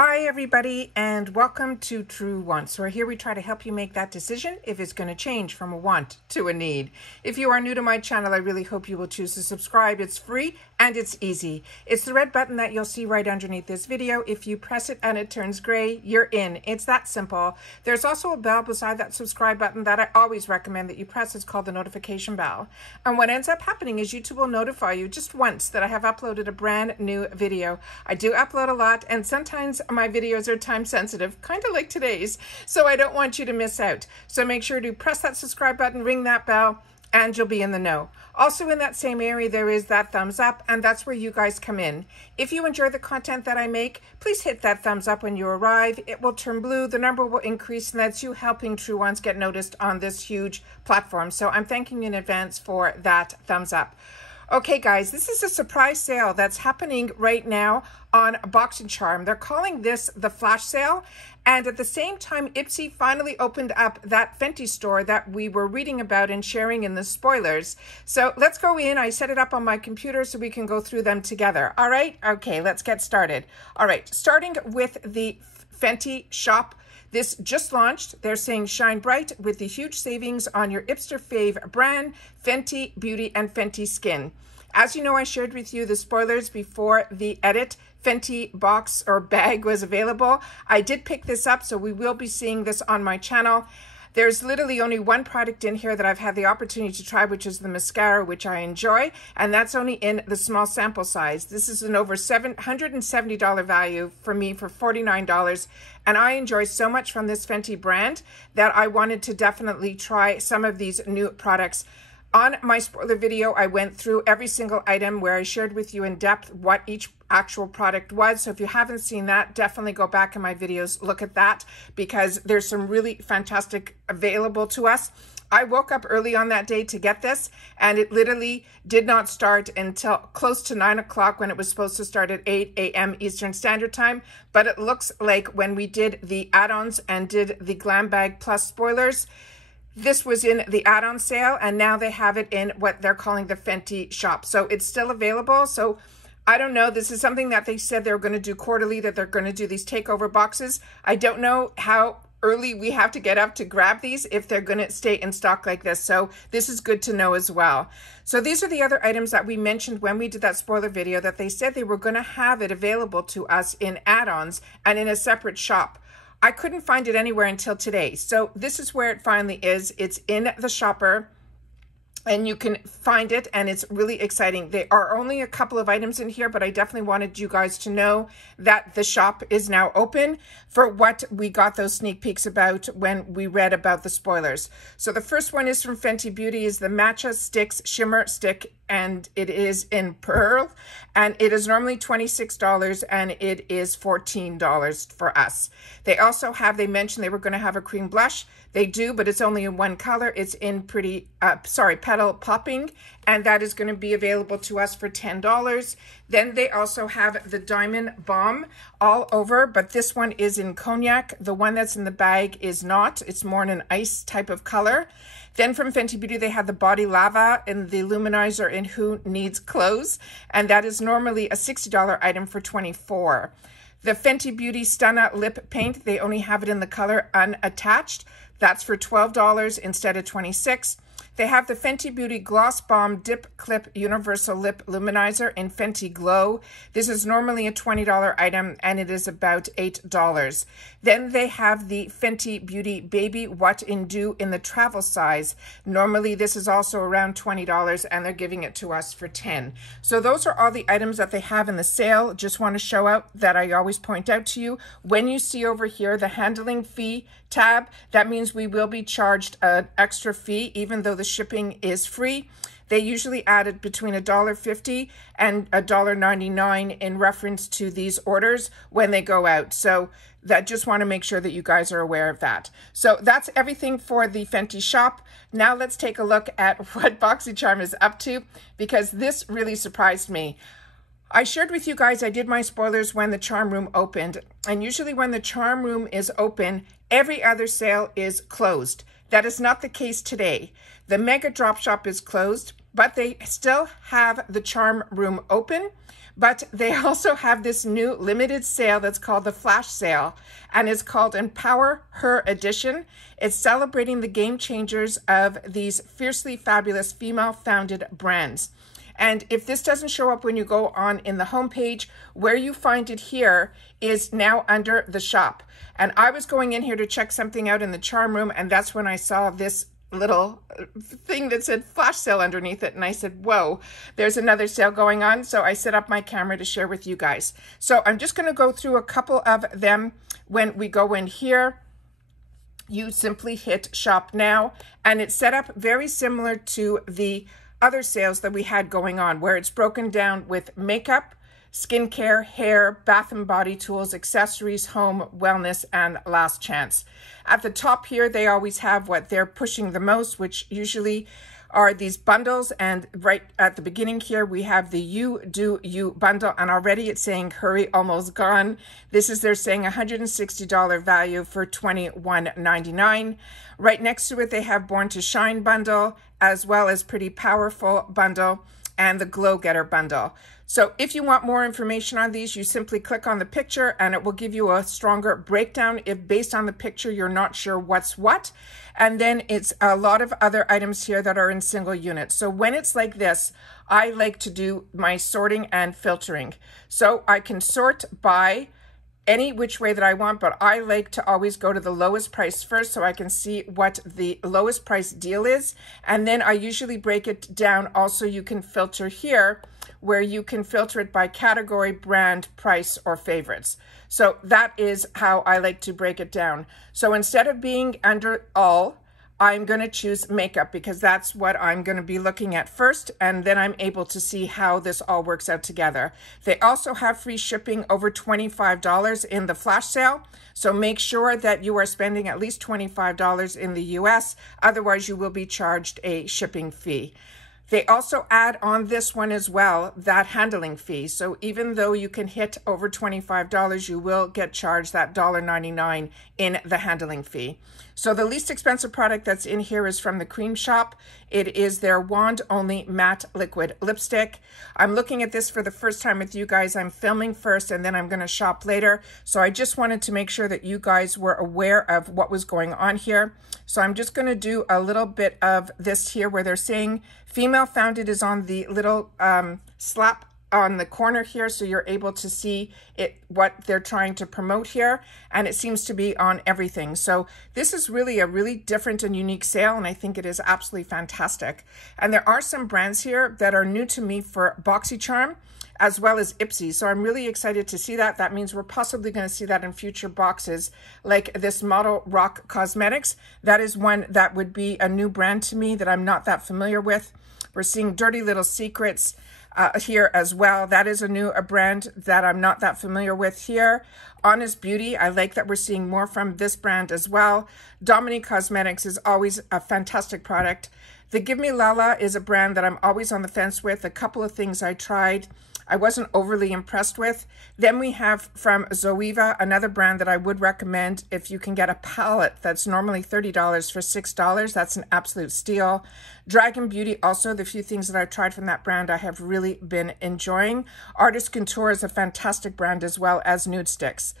Hi everybody, and welcome to True Wants, where here we try to help you make that decision if it's going to change from a want to a need. If you are new to my channel, I really hope you will choose to subscribe. It's free and it's easy. It's the red button that you'll see right underneath this video. If you press it and it turns gray, you're in. It's that simple. There's also a bell beside that subscribe button that I always recommend that you press. It's called the notification bell. And what ends up happening is YouTube will notify you just once that I have uploaded a brand new video. I do upload a lot, and sometimes my videos are time sensitive, kind of like today's, so I don't want you to miss out. So make sure to press that subscribe button, ring that bell, and you'll be in the know. Also in that same area, there is that thumbs up, and that's where you guys come in. If you enjoy the content that I make, please hit that thumbs up when you arrive. It will turn blue, the number will increase, and that's you helping True Ones get noticed on this huge platform. So I'm thanking you in advance for that thumbs up. Okay guys, this is a surprise sale that's happening right now on Boxycharm. They're calling this the flash sale, and at the same time Ipsy finally opened up that Fenty store that we were reading about and sharing in the spoilers. So let's go in. I set it up on my computer so we can go through them together. All right, okay, let's get started. All right, starting with the Fenty Shop. This just launched. They're saying shine bright with the huge savings on your Ipster fave brand, Fenty Beauty and Fenty Skin. As you know, I shared with you the spoilers before the edit. Fenty box or bag was available. I did pick this up, so we will be seeing this on my channel. There's literally only one product in here that I've had the opportunity to try, which is the mascara, which I enjoy, and that's only in the small sample size. This is an over $770 value for me for $49, and I enjoy so much from this Fenty brand that I wanted to definitely try some of these new products. On my spoiler video, I went through every single item where I shared with you in depth what each actual product was. So if you haven't seen that, definitely go back in my videos, look at that, because there's some really fantastic available to us. I woke up early on that day to get this, and it literally did not start until close to 9 o'clock when it was supposed to start at 8 a.m. Eastern Standard Time. But it looks like when we did the add-ons and did the Glam Bag Plus spoilers, this was in the add-on sale, and now they have it in what they're calling the Fenty Shop. So it's still available. So I don't know. This is something that they said they were going to do quarterly, that they're going to do these takeover boxes. I don't know how early we have to get up to grab these if they're going to stay in stock like this. So this is good to know as well. So these are the other items that we mentioned when we did that spoiler video, that they said they were going to have it available to us in add-ons and in a separate shop. I couldn't find it anywhere until today. So this is where it finally is. It's in the shopper, and you can find it, and it's really exciting. There are only a couple of items in here, but I definitely wanted you guys to know that the shop is now open for what we got those sneak peeks about when we read about the spoilers. So the first one is from Fenty Beauty, is the Matcha Sticks Shimmer Stick, and it is in pearl, and it is normally $26 and it is $14 for us. They also have, they mentioned they were going to have a cream blush. They do, but it's only in one color. It's in Petal Popping, and that is going to be available to us for $10. Then they also have the Diamond Balm all over, but this one is in cognac. The one that's in the bag is not. It's more in an ice type of color. Then from Fenty Beauty, they have the Body Lava and the Luminizer in Who Needs Clothes, and that is normally a $60 item for $24. The Fenty Beauty Stunna Lip Paint, they only have it in the color unattached. That's for $12 instead of $26. They have the Fenty Beauty Gloss Bomb Dip Clip Universal Lip Luminizer in Fenty Glow. This is normally a $20 item, and it is about $8. Then they have the Fenty Beauty Baby What in Dew in the travel size. Normally this is also around $20, and they're giving it to us for $10. So those are all the items that they have in the sale. Just want to show out that I always point out to you, when you see over here the handling fee tab, that means we will be charged an extra fee, even though the shipping is free. They usually added between $1.50 and $1.99 in reference to these orders when they go out. So that, just want to make sure that you guys are aware of that. So that's everything for the Fenty Shop. Now let's take a look at what Boxycharm is up to, because this really surprised me. I shared with you guys, I did my spoilers when the charm room opened, and usually when the charm room is open, every other sale is closed. That is not the case today. The Mega Drop Shop is closed, but they still have the charm room open. But they also have this new limited sale that's called the Flash Sale, and it's called Empower Her Edition. It's celebrating the game changers of these fiercely fabulous female-founded brands. And if this doesn't show up when you go on in the homepage, where you find it here is now under the shop. And I was going in here to check something out in the charm room, and that's when I saw this little thing that said flash sale underneath it, and I said, whoa, there's another sale going on. So I set up my camera to share with you guys. So I'm just going to go through a couple of them. When we go in here, you simply hit shop now, and it's set up very similar to the other sales that we had going on, where it's broken down with makeup, skincare, hair, bath and body tools, accessories, home, wellness, and last chance. At the top here, they always have what they're pushing the most, which usually are these bundles. And right at the beginning here, we have the You Do You bundle, and already it's saying hurry, almost gone. This is, they're saying $160 value for $21.99. Right next to it, they have Born to Shine bundle, as well as Pretty Powerful bundle and the Glow Getter bundle. So if you want more information on these, you simply click on the picture and it will give you a stronger breakdown if based on the picture you're not sure what's what. And then it's a lot of other items here that are in single units. So when it's like this, I like to do my sorting and filtering. So I can sort by any which way that I want, but I like to always go to the lowest price first so I can see what the lowest price deal is. And then I usually break it down. Also, you can filter here where you can filter it by category, brand, price, or favorites. So that is how I like to break it down. So instead of being under all, I'm going to choose makeup because that's what I'm going to be looking at first, and then I'm able to see how this all works out together. They also have free shipping over $25 in the flash sale, so make sure that you are spending at least $25 in the US, otherwise you will be charged a shipping fee. They also add on this one as well, that handling fee. So even though you can hit over $25, you will get charged that $1.99 in the handling fee. So the least expensive product that's in here is from the Cream Shop. It is their Wand Only Matte Liquid Lipstick. I'm looking at this for the first time with you guys. I'm filming first and then I'm going to shop later. So I just wanted to make sure that you guys were aware of what was going on here. So I'm just going to do a little bit of this here where they're saying female founded is on the little slap on the corner here, so you're able to see it, what they're trying to promote here, and it seems to be on everything. So this is really a really different and unique sale, and I think it is absolutely fantastic. And there are some brands here that are new to me for Boxycharm, as well as Ipsy. So I'm really excited to see that. That means we're possibly going to see that in future boxes, like this Model Rock Cosmetics. That is one that would be a new brand to me that I'm not that familiar with. We're seeing Dirty Little Secrets here as well. That is a brand that I'm not that familiar with here. Honest Beauty, I like that we're seeing more from this brand as well. Dominique Cosmetics is always a fantastic product. The Give Me Lala is a brand that I'm always on the fence with. A couple of things I tried, I wasn't overly impressed with. Then we have from Zoeva, another brand that I would recommend if you can get a palette that's normally $30 for $6. That's an absolute steal. Dragon Beauty, also the few things that I've tried from that brand I have really been enjoying. Artist Couture is a fantastic brand, as well as Nude Sticks.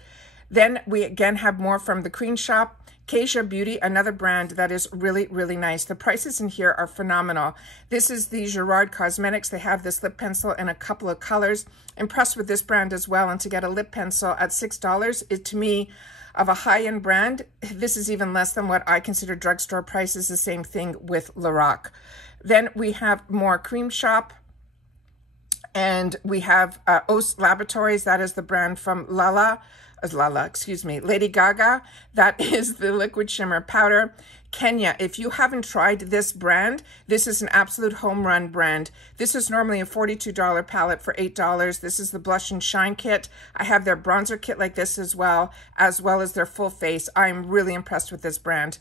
Then we again have more from the Cream Shop. Keisha Beauty, another brand that is really, really nice. The prices in here are phenomenal. This is the Gerard Cosmetics. They have this lip pencil in a couple of colors. Impressed with this brand as well. And to get a lip pencil at $6, it to me, of a high-end brand, this is even less than what I consider drugstore prices. The same thing with Lorac. Then we have more Cream Shop. And we have Os Laboratories. That is the brand from Lady Gaga. That is the liquid shimmer powder. Kenya, if you haven't tried this brand, this is an absolute home run brand. This is normally a $42 palette for $8. This is the Blush and Shine kit. I have their bronzer kit like this as well as their full face. I'm really impressed with this brand.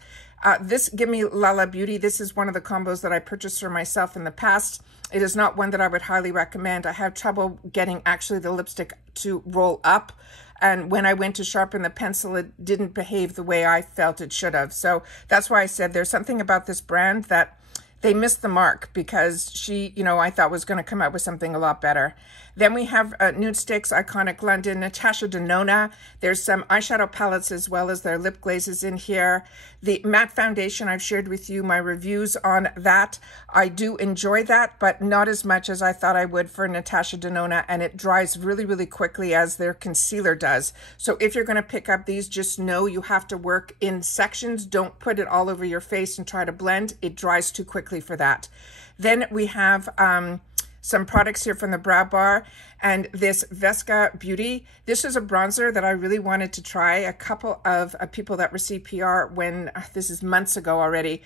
This Give Me Lala Beauty, this is one of the combos that I purchased for myself in the past. It is not one that I would highly recommend. I have trouble getting actually the lipstick to roll up. And when I went to sharpen the pencil, it didn't behave the way I felt it should have. So that's why I said there's something about this brand that they missed the mark because she, you know, I thought was going to come out with something a lot better. Then we have Nude Sticks, Iconic London, Natasha Denona. There's some eyeshadow palettes as well as their lip glazes in here. The matte foundation, I've shared with you my reviews on that. I do enjoy that, but not as much as I thought I would for Natasha Denona, and it dries really, really quickly as their concealer does. So if you're going to pick up these, just know you have to work in sections. Don't put it all over your face and try to blend. It dries too quickly for that. Then we have some products here from the Brow Bar, and this Vesca Beauty. This is a bronzer that I really wanted to try. A couple of people that received PR when, this is months ago already,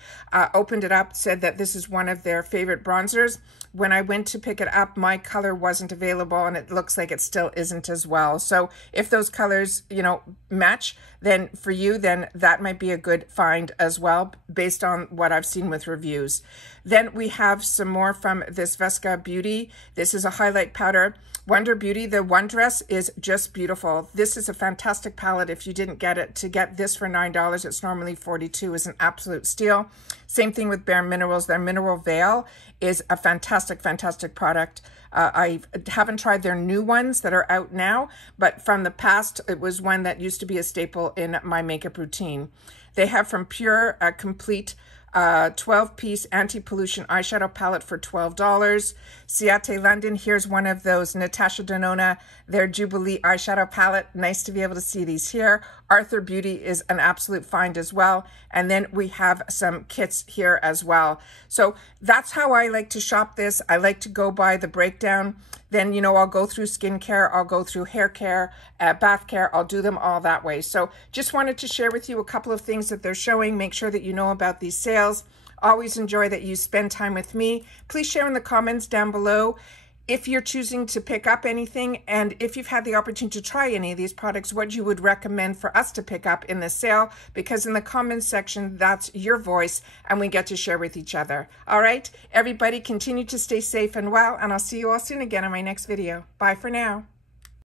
opened it up, said that this is one of their favorite bronzers. When I went to pick it up, my color wasn't available, and it looks like it still isn't as well. So if those colors, you know, match, then for you, then that might be a good find as well, based on what I've seen with reviews. Then we have some more from this Vesca Beauty. This is a highlight powder. Wonder Beauty, the One Dress is just beautiful. This is a fantastic palette. If you didn't get it, to get this for $9, it's normally $42, is an absolute steal. Same thing with Bare Minerals. Their Mineral Veil is a fantastic, fantastic product. I haven't tried their new ones that are out now, but from the past, it was one that used to be a staple in my makeup routine. They have from Pure a complete 12-piece anti-pollution eyeshadow palette for $12. Ciate London, here's one of those Natasha Denona, their Jubilee eyeshadow palette. Nice to be able to see these here. Arthur Beauty is an absolute find as well. And then we have some kits here as well. So that's how I like to shop this. I like to go by the breakdown. Then, you know, I'll go through skincare, I'll go through hair care, bath care, I'll do them all that way. So just wanted to share with you a couple of things that they're showing. Make sure that you know about these sales. Always enjoy that you spend time with me. Please share in the comments down below if you're choosing to pick up anything, and if you've had the opportunity to try any of these products, what you would recommend for us to pick up in the sale, because in the comments section, that's your voice and we get to share with each other. All right, everybody, continue to stay safe and well, and I'll see you all soon again in my next video. Bye for now.